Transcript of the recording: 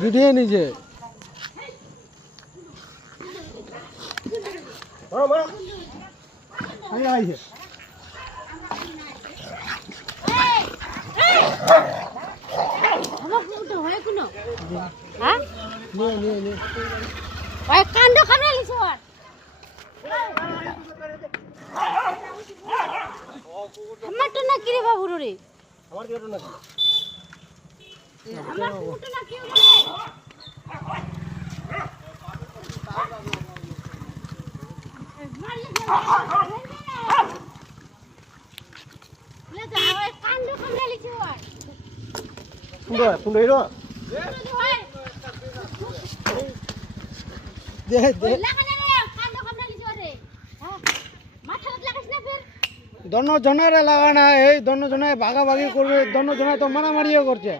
video নিছে কাণ্ড খানে লিছো আমার তো না কিরে বাবু রে আমার কি হলো নাকি আমার তো না কি রে কাণ্ড খানে লিছো পুন্ডা এলো দে দে দন্ন জনের লাগানা এই দন্ন জনে ভাগাভাগি করবে দন্ন জনে তো মারামারিও করছে